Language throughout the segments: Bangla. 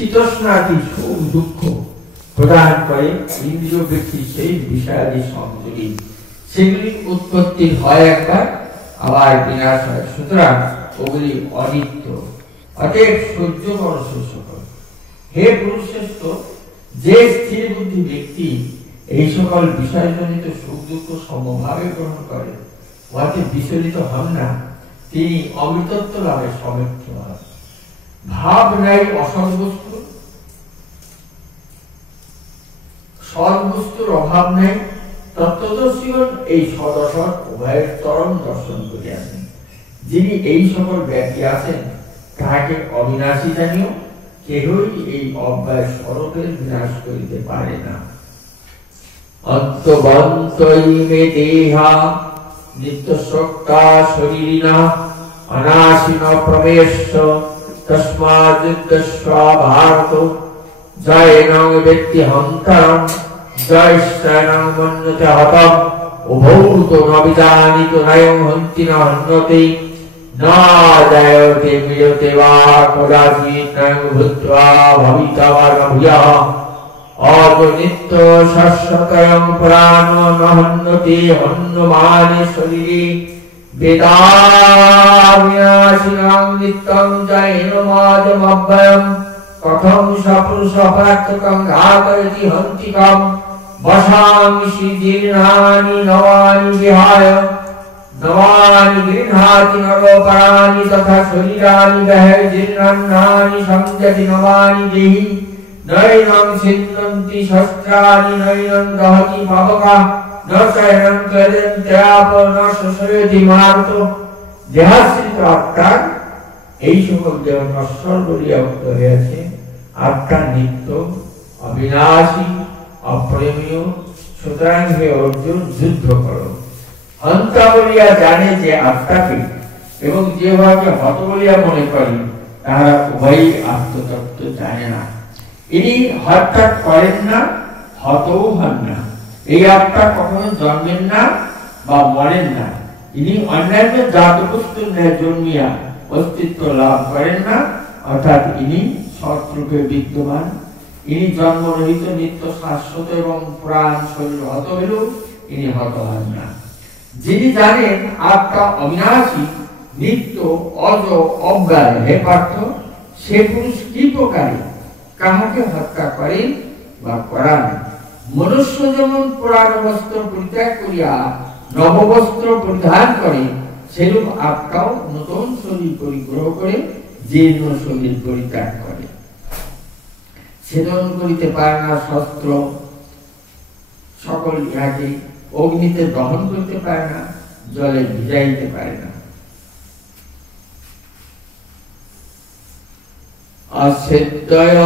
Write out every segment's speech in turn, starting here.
শীতোষ্ণাদি সুখ দুঃখ প্রদান করে ইন্দ্রিয় ব্যক্তি সেই বিষয়াদি সংযোগী, সেগুলি উৎপত্তি হয় একবার, আবার বিনাশ হয়। সুতরাং ওগুলি অনিত্য, অতএব সহ্য করো সে সকল। হে পুরুষশ্রেষ্ঠ, যে স্থির বুদ্ধি ব্যক্তি এই সকল বিষয়জনিত সুখ দুঃখ সমভাবে গ্রহণ করে, উহাতে বিচলিত হন না, তিনি অমৃতত্ব লাভে সমর্থ হন। ভাব নাই অসৎ বস্তু, সৎ বস্তুর অভাব নাই। তত্ত্বদর্শীগণ এই সদ অসৎ উভয়ের চরম দর্শন করিয়াছেন। যিনি এই সকল ব্যক্তি আছেন, তাহাকে অবিনাশী জানিও, কেহই এই অব্যয় স্বরূপের বিনাশ করিতে পারে না। অন্তবন্তইমে দেহা নিত্যশক্তা শরীরিণা অনাশিন প্রমেশ্য তস্মাদ্যস্ব ভারত। জয়নং ব্যক্তি হন্তরম জয়শ্রেণং মন্যতে হতম। উভৌত নবিজানিত নয়ং হন্তি ন হন্যতে। না জায়তে মিলতে বা কদাচিৎ নয়ং ভূত্বা ভবিতা বা ন ভূয়ঃ। অজনিত্য শাশ্বতয়ং পুরাণো ন হন্যতে হন্যমানে শরীরে। বেদাবিনাশিনাং নিত্যং জৈনমাজমব্যয়ম। কথং সপুরুষ প্রার্থকং ঘাতয়তি হন্তিকম। বসাংসি জীর্ণানি নবানি বিহায়। নবানি গৃহাতি নরোপরাণি তথা শরীরানি দেহে জীর্ণান্নানি সংযতি নবানি দেহি। নৈনং ছিন্নন্তি শস্ত্রাণি নৈনং দহতি পাবকঃ। ন চৈনং ক্লেদন্তে আপ ন শোষয়তি মারুত। দেহাশ্রিত আত্মার এই সকল দেহ নশ্বর বলিয়া উক্ত হইয়াছে। আত্মা নিত্য, অবিনাশী, অপ্রেমীয়। সুতরাং হে অর্জুন, যুদ্ধ করো। হন্তা বলিয়া জানে যে আত্মাকে, এবং যে উহাকে হত বলিয়া মনে করে, তাহারা উভয়ই আত্মতত্ত্ব জানে না। ইনি হত্যা করেন না, হতও হন না। এই আত্মা কখনো জন্মেন না বা মরেন না। ইনি অন্যান্য জাত বস্তুর ন্যায় জন্মিয়া অস্তিত্ব লাভ করেন না, অর্থাৎ ইনি সৎরূপে বিদ্যমান। ইনি জন্মরহিত, নিত্য, শাশ্বত এবং পুরাণ শরীর হত হইলেও ইনি হত হন না। যিনি জানেন আত্মা অবিনাশী, নিত্য, অজ, অব্যয়, হে পার্থ, সে পুরুষ কি প্রকারে কাহাকে হত্যা করেন বা করান। মনুষ্য যেমন পুরাণ বস্ত্র পরিত্যাগ করিয়া নববস্ত্র পরিধান করে, সেরূপ আত্মাও নতুন শরীর পরিগ্রহ করে জীর্ণ শরীর পরিত্যাগ করে। ছেদন করিতে পারে না শস্ত্র সকল ইহাকে, অগ্নিতে দহন করতে পারে না, জলে ভিজাইতে পারে না। অসিদ্ধয়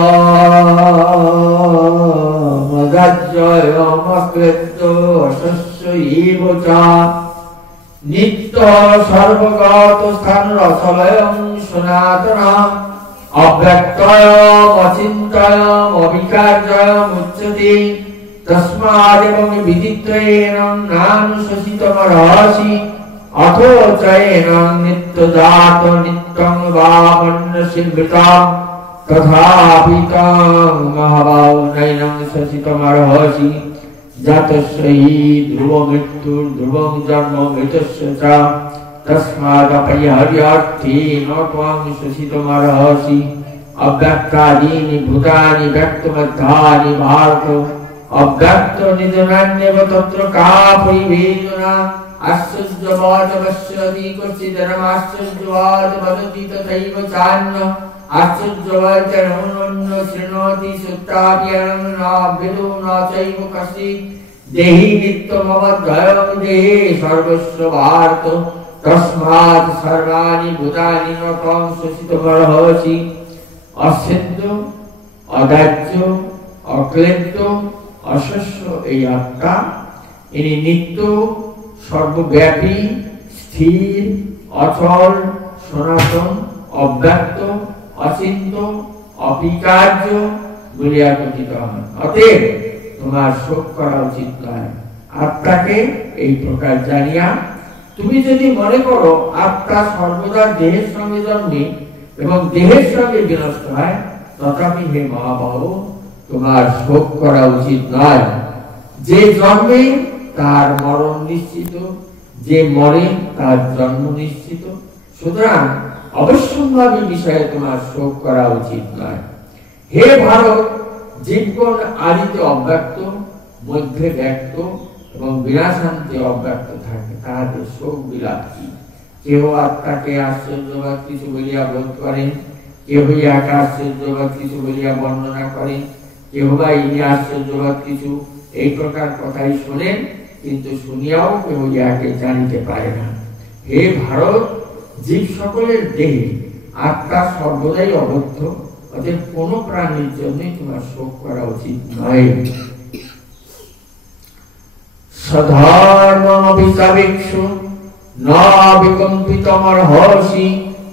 মদাজ্জয় মকৃত্য শস্য ইব চ। নিত্য সর্বগত স্থান রসলয়ং সনাতনম। অব্যক্তয়ম অচিন্তয়ম অবিকার্যয়ম উচ্যতে। তস্মাদেবং বিদিত্বয়েনং নানুশোচিতমর্হসি। অথো চয়েনং নিত্যজাত নিত্যং বা মন্যসিমৃতম। তথাপি তং মহাবাহো নৈনং শোচিতমর্হসি। জাতস্য হি ধ্রুব মৃত্যুর ধ্রুবং জন্ম মৃতস্য চ। তস্মাদপরিহার্যার্থে ন ত্বং শোচিতমর্হসি। অব্যক্তাদীনি ভূতানি ব্যক্তমধ্যানি ভারত। অব্যক্ত নিধনান্যেব তত্র কা পরিবেদনা। আশ্চর্যবাচমস্যদি কচ্চিদনমাশ্চর্যবাচ বদতি তথৈব চান্য। আশ্চর্যবাচরমনন্য শৃণোতি সুত্রাপ্যং ন বিদু ন চৈব কশ্চিৎ। দেহি নিত্যমবদ্ধয়ং দেহে সর্বস্ব ভারত। তস্মাৎ সর্বাণি ভূতানি ন ত্বং শোচিতমর্হসি। অসিদ্ধ, অদাহ্য, অক্লেদ্য, অশস্য এই আত্মা, ইনি নিত্য, সর্বব্যাপী, স্থির, অচল, সনাতন, অব্যক্ত, অচিন্ত, অবিকার্য বলিয়া কথিত হন। অতএব তোমার শোক করা উচিত নয়। আত্মাকে এই প্রকার জানিয়া তুমি যদি মনে করো আত্মা সর্বদা দেহের সঙ্গে জন্মে এবং দেহের সঙ্গে বিনষ্ট হয়, তথাপি হে মহাবাহু, তোমার শোক করা উচিত নয়। যে জন্মে তার মরণ নিশ্চিত, যে মরে তার জন্ম নিশ্চিত। সুতরাং অবশ্যম্ভাবী বিষয়ে তোমার শোক করা উচিত নয়। হে ভারত, জীবগণ আদিতে অব্যক্ত, মধ্যে ব্যক্ত এবং বিনাশান্তে অব্যক্ত থাকে, তাহাদের শোক বিলাপ কি? কেহ আত্মাকে আশ্চর্যবাদ কিছু বলিয়া বোধ করেন, কেহ ইহাকে আশ্চর্যবাদ কিছু বলিয়া বর্ণনা করেন, কেহ বা ইনি আশ্চর্যবাদ কিছু, এই প্রকার কথাই শোনেন, কিন্তু শুনিয়াও কেহ ইহাকে জানিতে পারে না। হে ভারত, জীব সকলের দেহে আত্মা সর্বদাই অবদ্ধ, অতএব কোন প্রাণীর জন্যই তোমার শোক করা উচিত নয়। সধর্মবিসাবেক্ষু ন বিকম্পিতমর্হসি,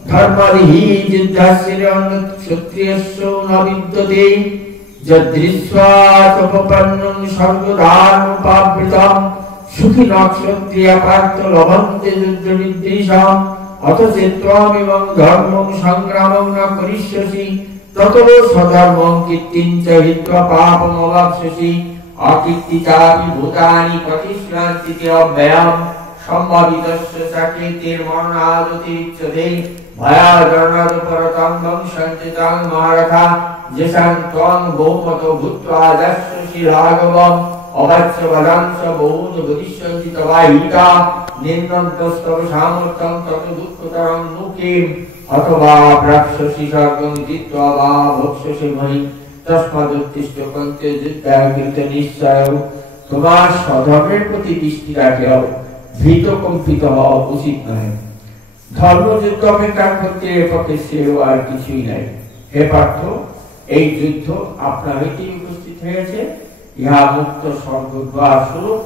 ধর্মরিহি যুদ্ধাশ্রয়ং ক্ষত্রিয়স্য ন বিদ্যতে, যদৃশ্বাতোপপন্নং সর্বধর্মোপাবৃতং, সুখিনঃ ক্ষত্রিয়া পার্থ লভন্তে যুদ্ধবিদ্বেষাম, অথচেত্ত্বমিমং ধর্মং সংগ্রামং ন করিষ্যসি, ততো স্বধর্মং কীর্তিং চ হিত্বা পাপমবাপ্স্যসি, অকীর্তিতাপি ভূতানি পতিষ্যন্তি অব্যয়ম, সম্ভাবিতস্য চাকৃতির মরণাদতিরিচ্যতে, ভয়াজনদ পরতং বংশন্তিতং মহারথা, যেষাং ত্বং বহুমতো ভূত্বা দাস্যসি রাঘবম, অবাচ্য বদাংশ বহুজ বদিষ্যন্তি তবাহিতা, নিন্দন্তস্তব সামর্থ্যং তত দুঃখতরং মুখিম, অথবা প্রাপ্স্যসি স্বর্গং জিত্বা বা ভোক্ষ্যসি মহিম, তস্মাদুত্তিষ্ঠ কন্তে যুদ্ধাকৃত নিশ্চয়। তোমার স্বধর্মের প্রতি দৃষ্টি রাখিও, ভীত কম্পিত হওয়া উচিত নয়। ধর্মযুদ্ধ অপেক্ষা ক্ষত্রিয়ের পক্ষে শ্রেয় আর কিছুই নাই। হে পার্থ, এই যুদ্ধ আপনার হইতেই উপস্থিত হয়েছে, ইহা মুক্ত স্বর্গদ্বার স্বরূপ।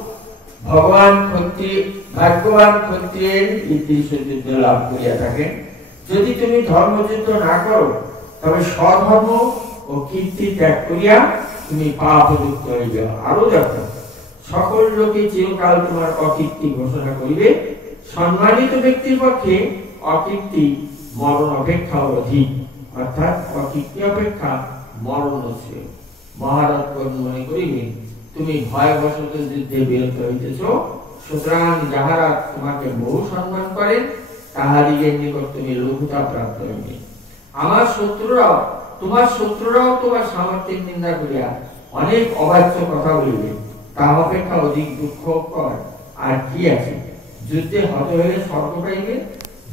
ভাগ্যবান ক্ষত্রিয়ের দৃশ্য যুদ্ধ লাভ করিয়া থাকেন। যদি তুমি ধর্মযুদ্ধ না করো, তবে স্বধর্ম ও কীর্তি ত্যাগ করিয়া তুমি পাপযুক্ত হইবে। আরো দেখো, সকল লোকে চিরকাল তোমার অকীর্তি ঘোষণা করিবে। সম্মানিত ব্যক্তির পক্ষে অকীর্তি মরণ অপেক্ষা অধিক, অর্থাৎ অকীর্তি অপেক্ষা মরণ শ্রেয়। মহারথ মনে করিবে তুমি ভয়বশত যুদ্ধে বিরত হইতেছ, সুতরাং যাহারা তোমাকে বহু সম্মান করেন, তাহাদিগের নিকট তুমি লঘুতা প্রাপ্ত হইবে। তোমার শত্রুরাও তোমার সামর্থ্যের নিন্দা করিয়া অনেক অবাচ্য কথা বলিবে, তাহা অপেক্ষা অধিক দুঃখকর আর কি আছে? যুদ্ধে হত হইলে স্বর্গ পাইবে,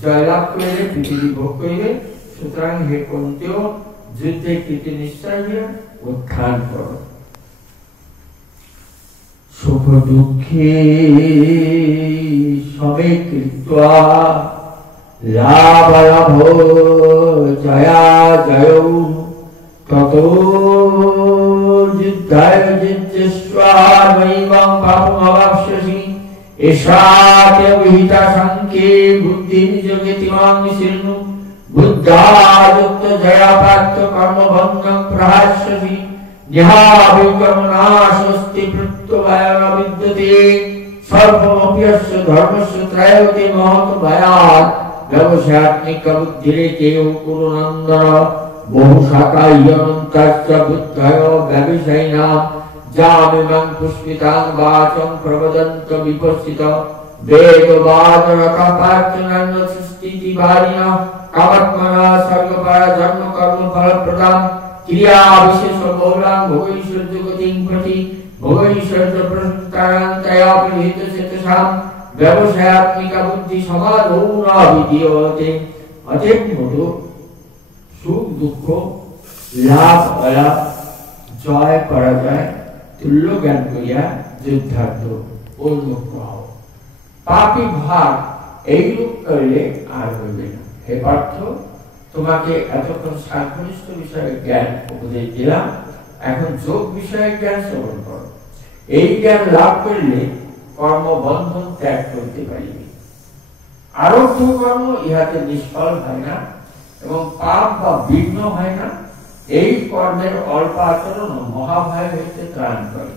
জয়লাভ করিলে পৃথিবী ভোগ করিবে। সুতরাং হে কুন্তীয়, যুদ্ধে কৃতি নিশ্চয় হইয়া উত্থান কর। সুখ দুঃখে সবে কৃত্বা লাভালাভ জয়া জয়, ততো যুদ্ধায় যুজ্যস্বামৈবং পাপমবাপ্স্যসি, এষাতে বিহিতা সাংখ্যে বুদ্ধিং যোগেতিমাং শৃণু, বুদ্ধাযুক্ত জয়া পার্থ কর্মবন্ধং প্রহাস্যসি, নিহাবিকর্মনাশস্তি প্রত্যবায়ন বিদ্যতে, সর্বমপ্যস্য ধর্মস্য ত্রয়তে মহৎ ভয়াৎ, ব্যবসায়াত্মিক বুদ্ধিরেকেও কুরুনন্দন, বহু শাখা ইয়নন্তাশ্চ বুদ্ধয় ব্যবসায়িনাম, যামিমাং পুষ্পিতাং বাচং প্রবদন্ত বিপশ্চিত, বেদবাদরতা পার্থনান্য সৃষ্টিতি বারিণা, কামাত্মনা স্বর্গপারা জন্ম কর্ম ফলপ্রদাম, ক্রিয়া বিশেষ বহুলাং ভোগৈশ্বর্য গতিং প্রতি, ভোগৈশ্বর্য প্রস্তারান্তয়া পরিহিত চেতসাম, ব্যবসায়াত্মিকা বুদ্ধি সমাধৌ ন বিদ্যতে। অতএব মধু সুখ দুঃখ, লাভ অলাভ, জয় পরাজয় তুল্য জ্ঞান করিয়া যুদ্ধার্থ উন্মুক্ত হও। পাপী ভাগ এইরূপ করলে আর হইবে না। হে পার্থ, তোমাকে এতক্ষণ সাংখ্যনিষ্ঠ বিষয়ে জ্ঞান উপদেশ দিলাম, এখন যোগ বিষয়ে জ্ঞান শ্রবণ করো। এই জ্ঞান লাভ করলে কর্মবন্ধন ত্যাগ করতে পারিবে। আরব্ধ কর্ম ইহাতে নিষ্ফল হয় না এবং পাপ বা বিঘ্ন হয় না। এই কর্মের অল্প আচরণ মহাভয় হইতে ত্রাণ করে।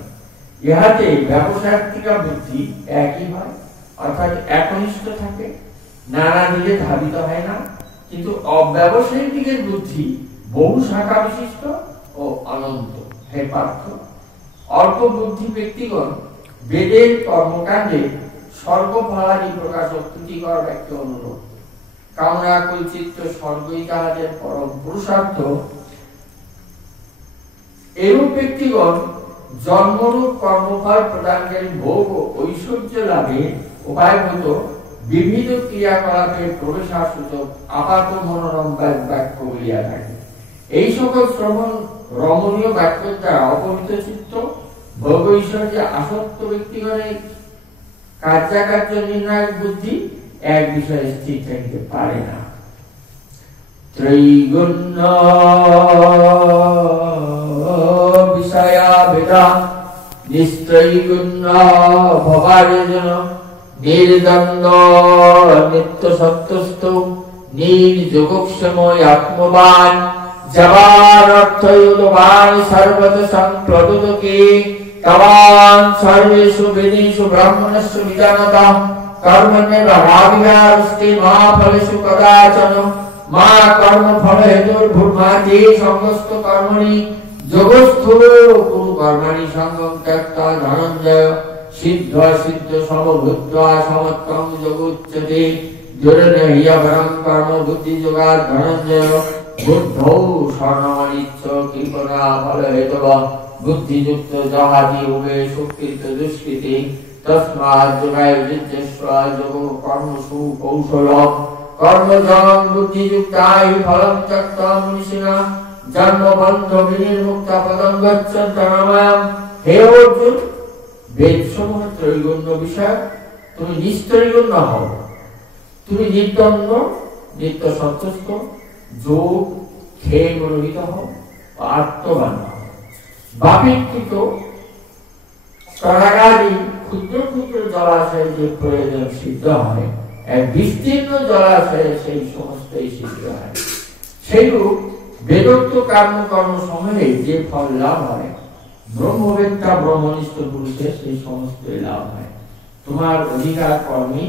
ইহাতে ব্যবসায়িকা বুদ্ধি একই হয়, অর্থাৎ একনিষ্ঠ থাকে, নানা দিকে ধাবিত হয় না। কিন্তু অব্যবসায়িক দিকের বুদ্ধি বহু শাখা বিশিষ্ট ও অনন্ত। হে পার্থ, অল্প বুদ্ধি ব্যক্তিগণ বেদের কর্মকাণ্ডে স্বর্গফলাদি প্রকাশ তুতিকর বাক্য অনুরোধ কামনা কৈচিত্র স্বর্গই তাহাদের পরম পুরুষার্থ। এরূপ ব্যক্তিগণ জন্মরূপ কর্মফল প্রদানকারী ভোগ ও ঐশ্বর্য লাভে উপায়ভূত বিবিধ ক্রিয়াকলাপের প্রবেশাসূচক আপাত মনোরম বাক্য বলিয়া থাকে। এই সকল শ্রবণ রমণীয় বাক্যের দ্বারা অপরিত চিত্ত ভোগ ঐশ্বর্যে আসক্ত ব্যক্তিগণের কার্যাকার্য নির্ণায়ক বুদ্ধি এক বিষয়ে স্থির থাকিতে পারে না। ত্রৈগুণ্য বিষয়া বেদা নিস্ত্রৈগুণ্য ভবার্জন নির্দ্বন্দ্ব নিত্য সত্যস্থ নির্যোগক্ষময় আত্মবান জবান অর্থয়ুতবান সর্বত সংপ্রদুতকে তবান সর্বেষু বেদেষু ব্রাহ্মণস্য বিজানতঃ কর্মণ্যেব রাগিয়াস্তে মা ফলেষু কদাচন মা কর্মফল হেতুর্ভূর্মাতে সঙ্গস্থ কর্মণি যোগস্থো কুরু কর্মাণি সঙ্গম ত্যক্ত্বা ধনঞ্জয় সিদ্ধ সিদ্ধ সমভূত্বা সমত্বং যোগুচ্যতে দুরনহিয়ভরং কর্ম বুদ্ধি যোগাৎ ধনঞ্জয় বুদ্ধৌ স্বর্ণমণিচ্ছ কৃপণা ফল হেতব বুদ্ধিযুক্ত জহাতি উভে সুকৃত দুষ্কৃতি তস্মাৎ যোগায় যুজ্যস্ব যোগ কর্মসু কৌশল কর্মজং বুদ্ধিযুক্তায় ফলং ত্যক্ত্বা মনীষিণা জন্মবন্ধ বিনির্মুক্তা পদং গচ্ছন্ত রমায়াম। হে অর্জুন, বেদসমূহ ত্রৈগুণ্য বিষয়, তুমি নিস্ত্রৈগুণ্য হও। তুমি নির্দ্বন্দ্ব নিত্য সত্যস্থ যোগ খেয়ে রহিত হও, আত্মবান হও। বাপিকৃত তরাগাদি ক্ষুদ্র ক্ষুদ্র জলাশয়ে যে প্রয়োজন সিদ্ধ হয়, এক বিস্তীর্ণ জলাশয়ে সেই সমস্তই সিদ্ধ হয়। সেইরূপ বেদোক্ত কর্ম সময়ে যে ফল লাভ হয়, ব্রহ্মবেত্তা ব্রহ্মনিষ্ঠ পুরুষের সেই সমস্তই লাভ হয়। তোমার অধিকার কর্মে,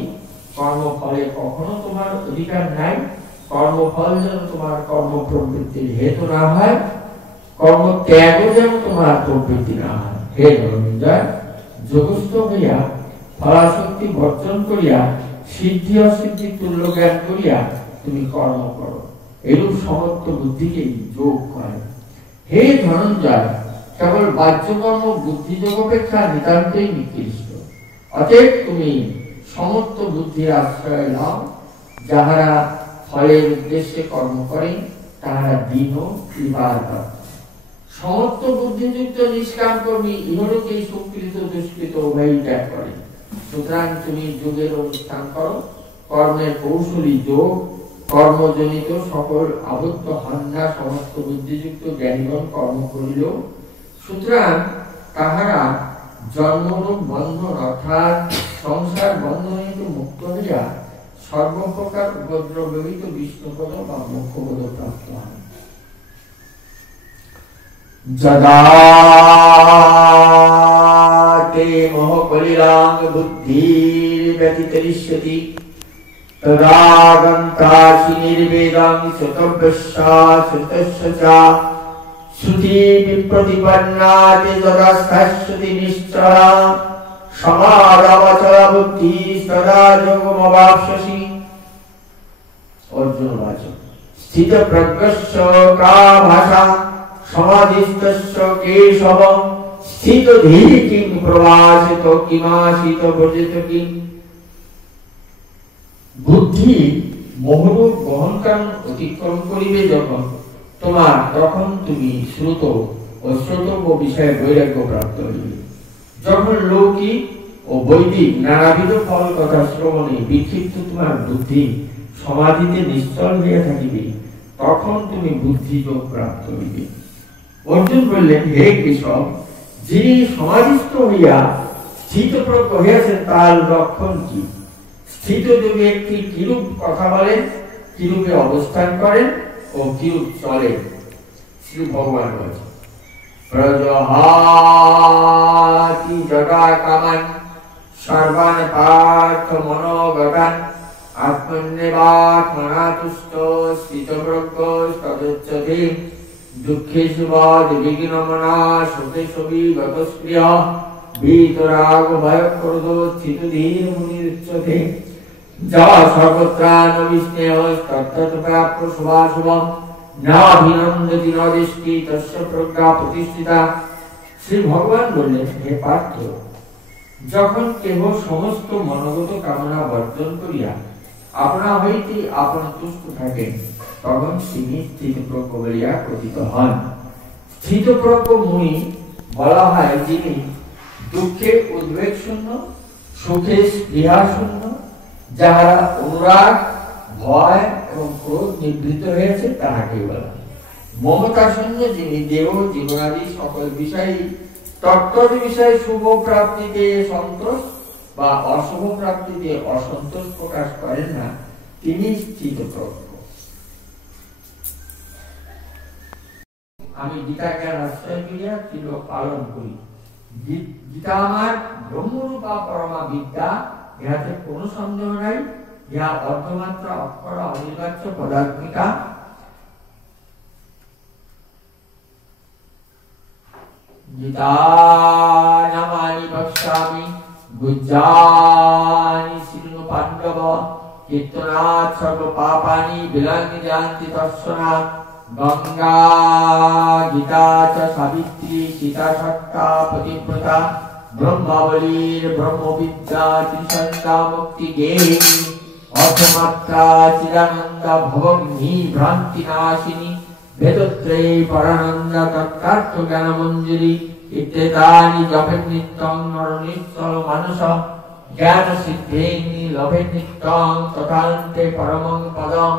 কর্মফলে কখনো তোমার অধিকার নাই। কর্মফল যেন তোমার কর্ম প্রবৃত্তির হেতু না হয়, কর্ম ত্যাগ যেন তোমার প্রবৃত্তি না হয়। হে ধর্মজয়, যোগস্থ হইয়া ফলাশক্তি বর্জন করিয়া সিদ্ধি অসিদ্ধি তুল্য জ্ঞান করিয়া তুমি কর্ম করো। এরূপ সমস্ত বুদ্ধিকেই যোগ করে। হে ধনঞ্জয়, কেবল বাহ্যকর্ম বুদ্ধিযোগ অপেক্ষা নিতান্তই নিকৃষ্ট। অতএব তুমি সমস্ত বুদ্ধির আশ্রয় নাও। যাহারা ফলের উদ্দেশ্যে কর্ম করে তাহারা দীন কৃপার প্রাপ্ত। সমস্ত বুদ্ধিযুক্ত নিষ্কাম কর্মী ইহলোকেই সুকৃত দুষ্কৃত উভয়ই ত্যাগ করে। সুতরাং তুমি যোগের অনুষ্ঠান করো। কর্মের কৌশলী যোগ কর্মজনিত সকল আবদ্ধ হন না। সমস্ত বুদ্ধিযুক্ত জ্ঞানীগণ কর্ম করিল। সুতরাং তাহারা জন্মরূপ বন্ধন অর্থাৎ সংসার বন্ধন হইতে মুক্ত হইয়া সর্বপ্রকার উপদ্রবহিত বিষ্ণুপদ বা মোক্ষপদ প্রাপ্ত হন। যদা তে মোহ কলিরাং বুদ্ধির ব্যতিতরিষ্যতি তদা গন্তাসি নির্বেদং শ্রুতব্যস্যা শ্রুতস্য চ শ্রুতি বিপ্রতিপন্নাতে যদাস্থাস্যতি নিশ্চয়া সমাদাবচর বুদ্ধি সদা যোগমবাপ্স্যসি। অর্জুন বাচক স্থিত প্রজ্ঞস্য কা ভাষা সমাধিস্থস্য কেশব স্থিত ধীরি কিং প্রবাসিত কিমাসিত বর্জিত কিং। বুদ্ধি মোহরূপ গহনকারণ অতিক্রম করিবে যখন তোমার, তখন তুমি শ্রুত ও শ্রোতব্য বিষয়ে বৈরাগ্য প্রাপ্ত হইবে। যখন লৌকিক ও বৈদিক নানাবিধ ফল কথা শ্রবণে বিক্ষিপ্ত তোমার বুদ্ধি সমাধিতে নিশ্চল হইয়া থাকিবে, তখন তুমি বুদ্ধিযোগ প্রাপ্ত হইবে। অর্জুন বললেন, হে কেশব, যিনি সমাধিস্থ হইয়া স্থিতপ্রজ্ঞ হইয়াছেন তার লক্ষণ কি? স্থিত যোগে কি কিরূপ কথা বলেন, কিরূপে অবস্থান করেন ও কিরূপ চলেন? শ্রী ভগবান বলছেন, প্রজহাতি জগা কামান সর্বান পার্থ মনোগতান আত্মন্যেবাত্মনাতুষ্ট স্থিতপ্রজ্ঞ তদুচ্যতে দুঃখেষু বদ বিঘ্নমনা সুখেষু বিগতস্প্রিয় বিতরাগ ভয়ক্রোধ স্থিতধীর মুনিরুচ্যতে যা সর্বত্রানবিস্নেহ তত্তৎপ্রাপ্য শুভাশুভম নাভিনন্দতি ন দৃষ্টি তস্য প্রজ্ঞা প্রতিষ্ঠিতা। শ্রী ভগবান বললেন, হে পার্থ, যখন কেহ সমস্ত মনোগত কামনা বর্জন করিয়া আপনা হইতে আপন তুষ্ট থাকেন, তখন তিনি স্থিতপ্রজ্ঞ বলিয়া কথিত হন। স্থিতপ্রজ্ঞ মুনি বলা হয় যিনি দুঃখে উদ্বেগ শূন্য, সুখে স্পৃহা শূন্য, যাহারা অনুরাগ, ভয় এবং ক্রোধ নিবৃত্ত হয়েছে তাহাকে বলা। মমতা শূন্য যিনি দেহ জীবনাদি সকল বিষয় তত্ত্ব বিষয়ে শুভ প্রাপ্তিতে সন্তোষ বা অশুভ প্রাপ্তিতে অসন্তোষ প্রকাশ করেন না, তিনি স্থিতপ্রজ্ঞ। আমি গীতা জ্ঞান আশ্রয় করিয়া তীব্র পালন করি। গীতা আমার ব্রহ্মরূপা পরমা বিদ্যা, ইহাতে কোনো সন্দেহ নাই। ইহা অর্ধমাত্রা অক্ষর অনির্বাচ্য পদাত্মিকা। গীতা নামানি বক্ষ্যামি গুজ্জানি শৃণু পাণ্ডব কীর্তনাৎ সর্ব পাপানি বিলঙ্ঘিতান্তি তস্মাৎ। গঙ্গা গীতা চ সাবিত্রী সীতা সত্তা পতিব্রতা ব্রহ্মাবলীর ব্রহ্মবিদ্যা ত্রিসন্ধ্যা মুক্তি গেহিনী অর্ধমাত্রা চিদানন্দা ভবগ্নি ভ্রান্তি নাশিনী বেদত্রয়ী পরানন্দ তৎকার্থ জ্ঞান মঞ্জুরি ইত্যাদি জপেন নিত্যং নরনিশ্চল মানস জ্ঞান সিদ্ধেন লভে নিত্যং তথান্তে পরমং পদম।